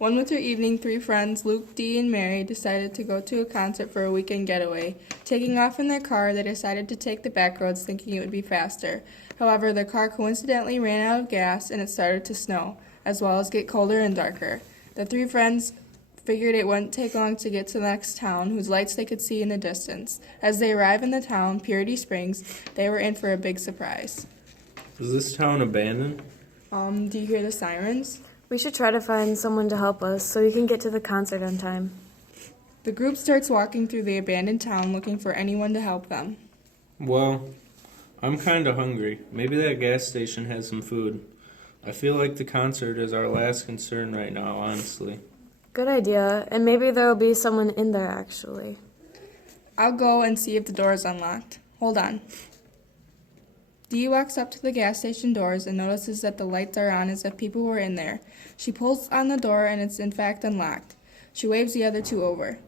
One winter evening, three friends, Luke, Dee, and Mary, decided to go to a concert for a weekend getaway. Taking off in their car, they decided to take the back roads, thinking it would be faster. However, their car coincidentally ran out of gas and it started to snow, as well as get colder and darker. The three friends figured it wouldn't take long to get to the next town, whose lights they could see in the distance. As they arrived in the town, Purity Springs, they were in for a big surprise. Is this town abandoned? Do you hear the sirens? We should try to find someone to help us so we can get to the concert on time. The group starts walking through the abandoned town looking for anyone to help them. Well, I'm kinda hungry. Maybe that gas station has some food. I feel like the concert is our last concern right now, honestly. Good idea, and maybe there will be someone in there actually. I'll go and see if the door is unlocked. Hold on. Dee walks up to the gas station doors and notices that the lights are on as if people were in there. She pulls on the door and it's in fact unlocked. She waves the other two over.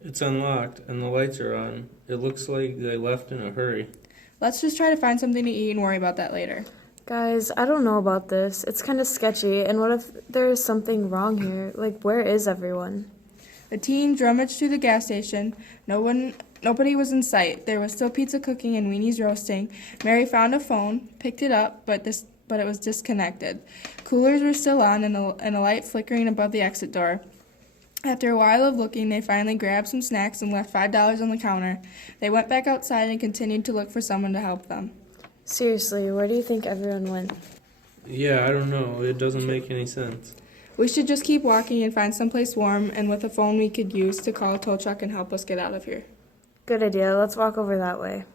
It's unlocked and the lights are on. It looks like they left in a hurry. Let's just try to find something to eat and worry about that later. Guys, I don't know about this. It's kind of sketchy, and what if there is something wrong here? Like, where is everyone? The teens rummaged through the gas station. Nobody was in sight. There was still pizza cooking and weenies roasting. Mary found a phone, picked it up, but it was disconnected. Coolers were still on and a light flickering above the exit door. After a while of looking, they finally grabbed some snacks and left $5 on the counter. They went back outside and continued to look for someone to help them. Seriously, where do you think everyone went? Yeah, I don't know. It doesn't make any sense. We should just keep walking and find someplace warm and with a phone we could use to call a tow truck and help us get out of here. Good idea. Let's walk over that way.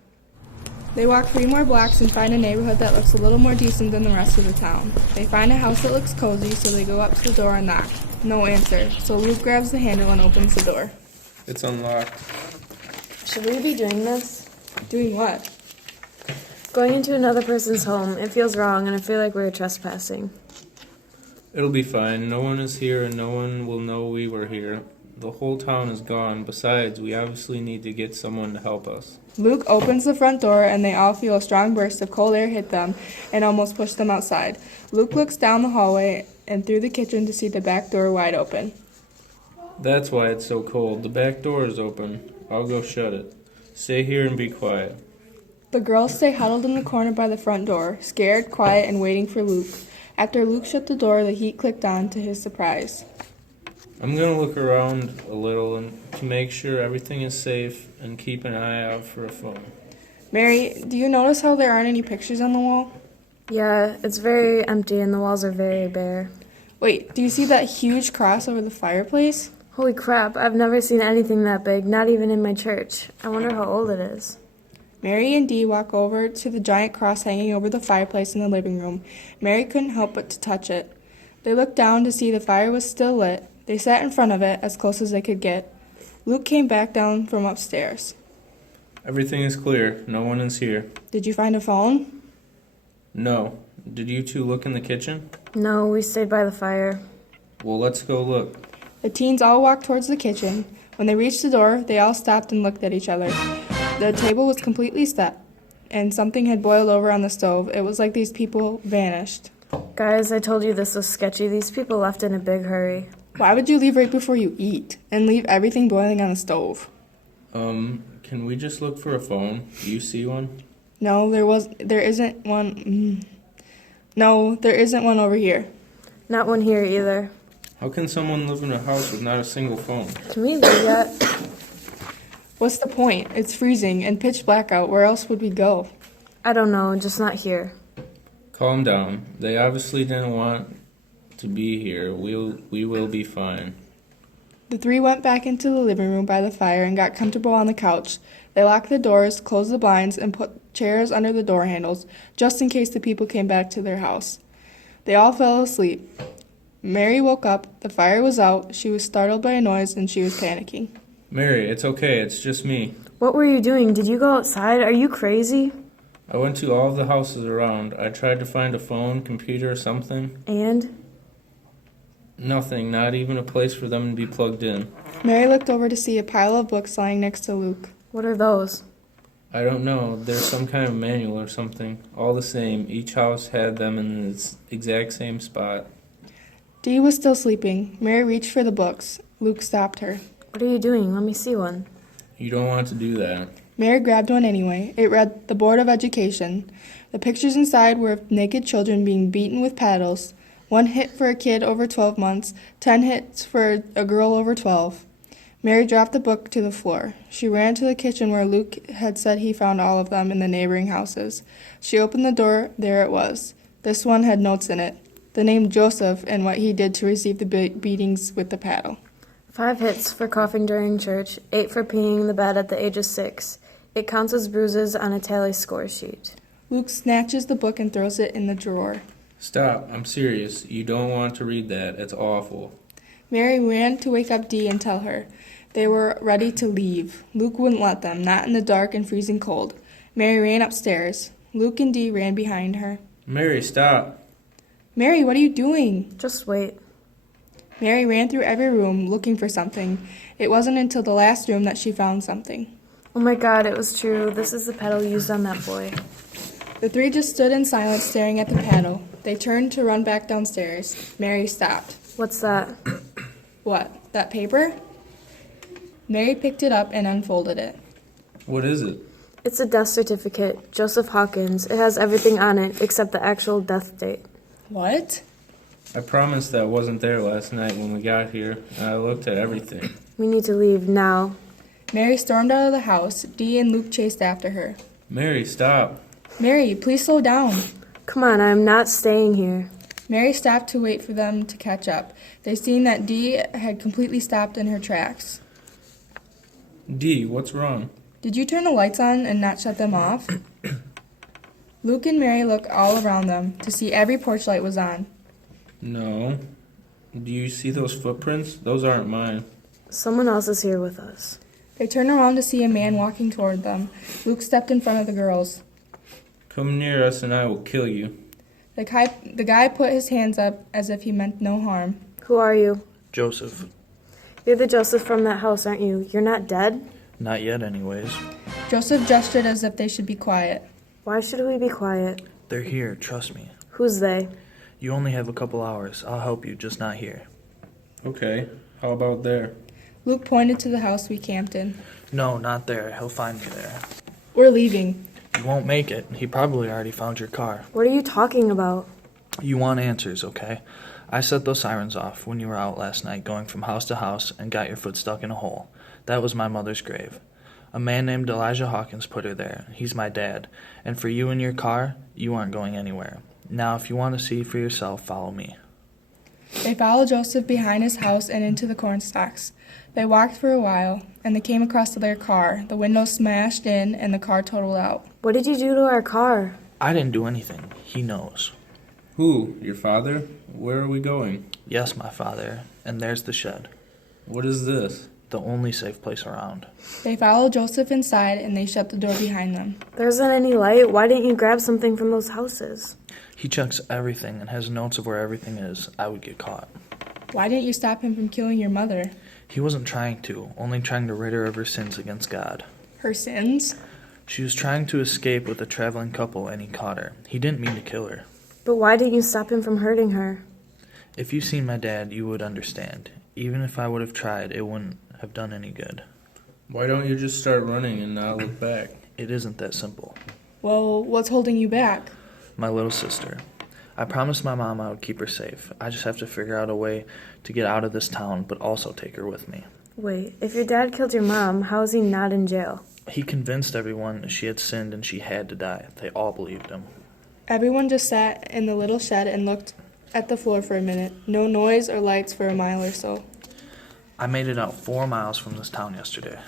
They walk 3 more blocks and find a neighborhood that looks a little more decent than the rest of the town. They find a house that looks cozy, so they go up to the door and knock. No answer, so Luke grabs the handle and opens the door. It's unlocked. Should we be doing this? Doing what? Going into another person's home. It feels wrong, and I feel like we're trespassing. It'll be fine. No one is here and no one will know we were here. The whole town is gone. Besides, we obviously need to get someone to help us. Luke opens the front door and they all feel a strong burst of cold air hit them and almost push them outside. Luke looks down the hallway and through the kitchen to see the back door wide open. That's why it's so cold. The back door is open. I'll go shut it. Stay here and be quiet. The girls stay huddled in the corner by the front door, scared, quiet, and waiting for Luke. After Luke shut the door, the heat clicked on to his surprise. I'm gonna look around a little and to make sure everything is safe and keep an eye out for a phone. Mary, do you notice how there aren't any pictures on the wall? Yeah, it's very empty and the walls are very bare. Wait, do you see that huge cross over the fireplace? Holy crap, I've never seen anything that big, not even in my church. I wonder how old it is. Mary and Dee walk over to the giant cross hanging over the fireplace in the living room. Mary couldn't help but to touch it. They looked down to see the fire was still lit. They sat in front of it, as close as they could get. Luke came back down from upstairs. Everything is clear. No one is here. Did you find a phone? No. Did you two look in the kitchen? No, we stayed by the fire. Well, let's go look. The teens all walked towards the kitchen. When they reached the door, they all stopped and looked at each other. The table was completely set, and something had boiled over on the stove. It was like these people vanished. Guys, I told you this was sketchy. These people left in a big hurry. Why would you leave right before you eat and leave everything boiling on the stove? Can we just look for a phone? Do you see one? No, there isn't one. No, there isn't one over here. Not one here either. How can someone live in a house with not a single phone? To me, yet. What's the point? It's freezing and pitch black out. Where else would we go? I don't know, just not here. Calm down. They obviously didn't want to be here. We will be fine. The three went back into the living room by the fire and got comfortable on the couch. They locked the doors, closed the blinds, and put chairs under the door handles, just in case the people came back to their house. They all fell asleep. Mary woke up. The fire was out. She was startled by a noise, and she was panicking. Mary, it's okay. It's just me. What were you doing? Did you go outside? Are you crazy? I went to all of the houses around. I tried to find a phone, computer, or something. And? Nothing, not even a place for them to be plugged in. Mary looked over to see a pile of books lying next to Luke. What are those? I don't know. There's some kind of manual or something. All the same, each house had them in the exact same spot. Dee was still sleeping. Mary reached for the books. Luke stopped her. What are you doing? Let me see one. You don't want to do that. Mary grabbed one anyway. It read, "The Board of Education." The pictures inside were of naked children being beaten with paddles. 1 hit for a kid over 12 months, 10 hits for a girl over 12. Mary dropped the book to the floor. She ran to the kitchen where Luke had said he found all of them in the neighboring houses. She opened the door. There it was. This one had notes in it. The name Joseph and what he did to receive the beatings with the paddle. 5 hits for coughing during church, 8 for peeing in the bed at the age of 6. It counts as bruises on a tally score sheet. Luke snatches the book and throws it in the drawer. Stop, I'm serious. You don't want to read that. It's awful. Mary ran to wake up Dee and tell her. They were ready to leave. Luke wouldn't let them, not in the dark and freezing cold. Mary ran upstairs. Luke and Dee ran behind her. Mary, stop. Mary, what are you doing? Just wait. Mary ran through every room looking for something. It wasn't until the last room that she found something. Oh my God, it was true. This is the paddle used on that boy. The three just stood in silence staring at the paddle. They turned to run back downstairs. Mary stopped. What's that? What, that paper? Mary picked it up and unfolded it. What is it? It's a death certificate, Joseph Hawkins. It has everything on it except the actual death date. What? I promised that wasn't there last night when we got here, and I looked at everything. We need to leave now. Mary stormed out of the house. Dee and Luke chased after her. Mary, stop. Mary, please slow down. Come on, I'm not staying here. Mary stopped to wait for them to catch up. They seen that Dee had completely stopped in her tracks. Dee, what's wrong? Did you turn the lights on and not shut them off? Luke and Mary looked all around them to see every porch light was on. No. Do you see those footprints? Those aren't mine. Someone else is here with us. They turned around to see a man walking toward them. Luke stepped in front of the girls. Come near us and I will kill you. The guy put his hands up as if he meant no harm. Who are you? Joseph. You're the Joseph from that house, aren't you? You're not dead? Not yet, anyways. Joseph gestured as if they should be quiet. Why should we be quiet? They're here, trust me. Who's they? You only have a couple hours. I'll help you, just not here. Okay, how about there? Luke pointed to the house we camped in. No, not there. He'll find me there. We're leaving. You won't make it. He probably already found your car. What are you talking about? You want answers, okay? I set those sirens off when you were out last night going from house to house and got your foot stuck in a hole. That was my mother's grave. A man named Elijah Hawkins put her there. He's my dad. And for you and your car, you aren't going anywhere. Now, if you want to see for yourself, follow me. They followed Joseph behind his house and into the corn stalks. They walked for a while, and they came across to their car. The window smashed in, and the car totaled out. What did you do to our car? I didn't do anything. He knows. Who? Your father? Where are we going? Yes, my father. And there's the shed. What is this? The only safe place around. They followed Joseph inside, and they shut the door behind them. There isn't any light. Why didn't you grab something from those houses? He checks everything and has notes of where everything is. I would get caught. Why didn't you stop him from killing your mother? He wasn't trying to, only trying to rid her of her sins against God. Her sins? She was trying to escape with a traveling couple and he caught her. He didn't mean to kill her. But why didn't you stop him from hurting her? If you'd seen my dad, you would understand. Even if I would have tried, it wouldn't have done any good. Why don't you just start running and not look back? It isn't that simple. Well, what's holding you back? My little sister. I promised my mom I would keep her safe. I just have to figure out a way to get out of this town, but also take her with me. Wait, if your dad killed your mom, how is he not in jail? He convinced everyone she had sinned and she had to die. They all believed him. Everyone just sat in the little shed and looked at the floor for a minute. No noise or lights for a mile or so. I made it out 4 miles from this town yesterday.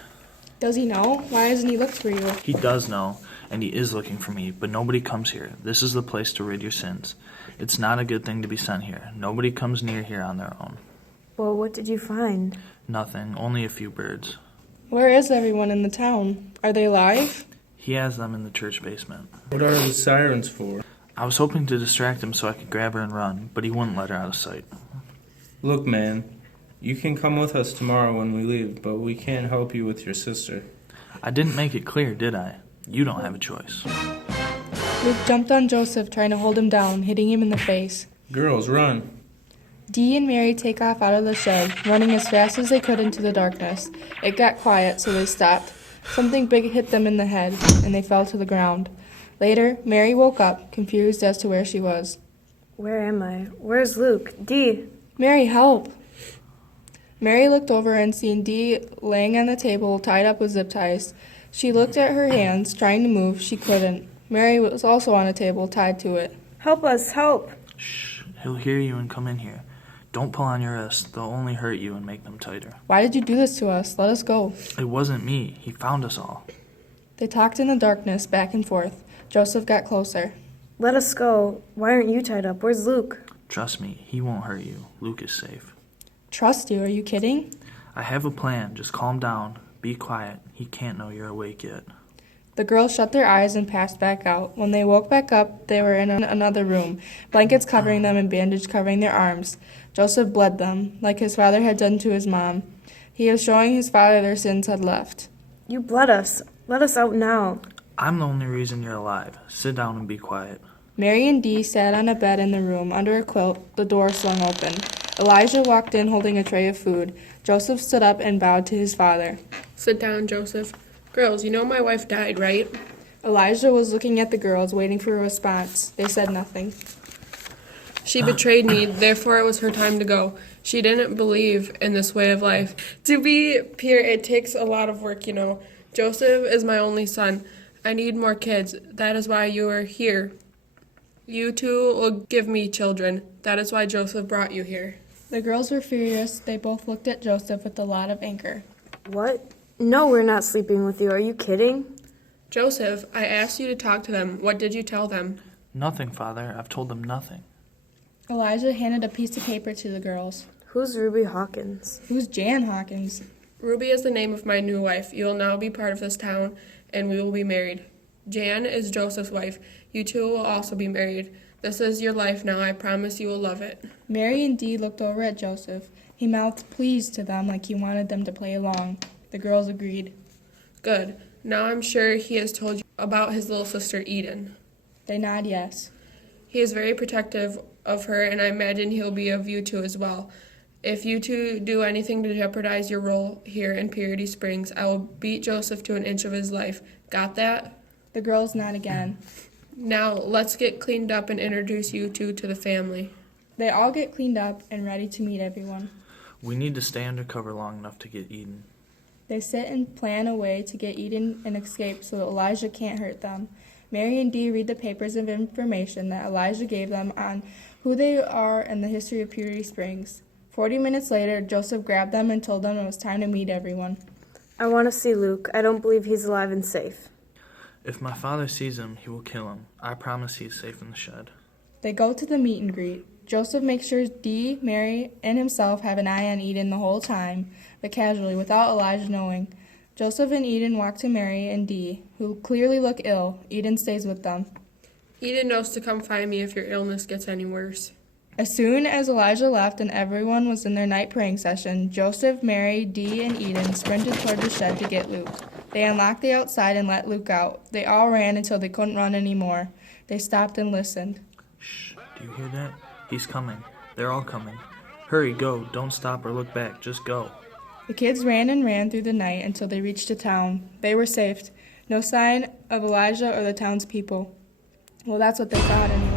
Does he know? Why hasn't he looked for you? He does know, and he is looking for me, but nobody comes here. This is the place to rid your sins. It's not a good thing to be sent here. Nobody comes near here on their own. Well, what did you find? Nothing, only a few birds. Where is everyone in the town? Are they alive? He has them in the church basement. What are the sirens for? I was hoping to distract him so I could grab her and run, but he wouldn't let her out of sight. Look, man, you can come with us tomorrow when we leave, but we can't help you with your sister. I didn't make it clear, did I? You don't have a choice. Luke jumped on Joseph, trying to hold him down, hitting him in the face. Girls, run. Dee and Mary take off out of the shed, running as fast as they could into the darkness. It got quiet, so they stopped. Something big hit them in the head, and they fell to the ground. Later, Mary woke up, confused as to where she was. Where am I? Where's Luke? Dee! Mary, help! Mary looked over and seen Dee laying on the table, tied up with zip ties. She looked at her hands, trying to move. She couldn't. Mary was also on a table, tied to it. Help us, help! Shh, he'll hear you and come in here. Don't pull on your wrists. They'll only hurt you and make them tighter. Why did you do this to us? Let us go. It wasn't me. He found us all. They talked in the darkness, back and forth. Joseph got closer. Let us go. Why aren't you tied up? Where's Luke? Trust me, he won't hurt you. Luke is safe. Trust you? Are you kidding? I have a plan. Just calm down. Be quiet. He can't know you're awake yet. The girls shut their eyes and passed back out. When they woke back up, they were in another room, blankets covering them and bandage covering their arms. Joseph bled them, like his father had done to his mom. He was showing his father their sins had left. You bled us. Let us out now. I'm the only reason you're alive. Sit down and be quiet. Mary and Dee sat on a bed in the room, under a quilt. The door swung open. Elijah walked in holding a tray of food. Joseph stood up and bowed to his father. Sit down, Joseph. Girls, you know my wife died, right? Elijah was looking at the girls, waiting for a response. They said nothing. She betrayed me, therefore it was her time to go. She didn't believe in this way of life. To be pure, it takes a lot of work, you know. Joseph is my only son. I need more kids. That is why you are here. You two will give me children. That is why Joseph brought you here. The girls were furious. They both looked at Joseph with a lot of anger. What? No, we're not sleeping with you. Are you kidding? Joseph, I asked you to talk to them. What did you tell them? Nothing, Father. I've told them nothing. Elijah handed a piece of paper to the girls. Who's Ruby Hawkins? Who's Jan Hawkins? Ruby is the name of my new wife. You will now be part of this town, and we will be married. Jan is Joseph's wife. You two will also be married. This is your life now. I promise you will love it. Mary and Dee looked over at Joseph. He mouthed please to them like he wanted them to play along. The girls agreed. Good. Now I'm sure he has told you about his little sister Eden. They nod yes. He is very protective of her, and I imagine he'll be of you two as well. If you two do anything to jeopardize your role here in Purity Springs, I will beat Joseph to an inch of his life. Got that? The girls nod again. Now, let's get cleaned up and introduce you two to the family. They all get cleaned up and ready to meet everyone. We need to stay undercover long enough to get Eden. They sit and plan a way to get Eden and escape so that Elijah can't hurt them. Mary and Dee read the papers of information that Elijah gave them on who they are and the history of Purity Springs. 40 minutes later, Joseph grabbed them and told them it was time to meet everyone. I want to see Luke. I don't believe he's alive and safe. If my father sees him, he will kill him. I promise he is safe in the shed. They go to the meet and greet. Joseph makes sure Dee, Mary, and himself have an eye on Eden the whole time, but casually, without Elijah knowing. Joseph and Eden walk to Mary and Dee, who clearly look ill. Eden stays with them. Eden knows to come find me if your illness gets any worse. As soon as Elijah left and everyone was in their night praying session, Joseph, Mary, Dee, and Eden sprinted toward the shed to get Luke. They unlocked the outside and let Luke out. They all ran until they couldn't run anymore. They stopped and listened. Shh, do you hear that? He's coming. They're all coming. Hurry, go. Don't stop or look back. Just go. The kids ran and ran through the night until they reached a town. They were saved. No sign of Elijah or the townspeople. Well, that's what they thought anyway.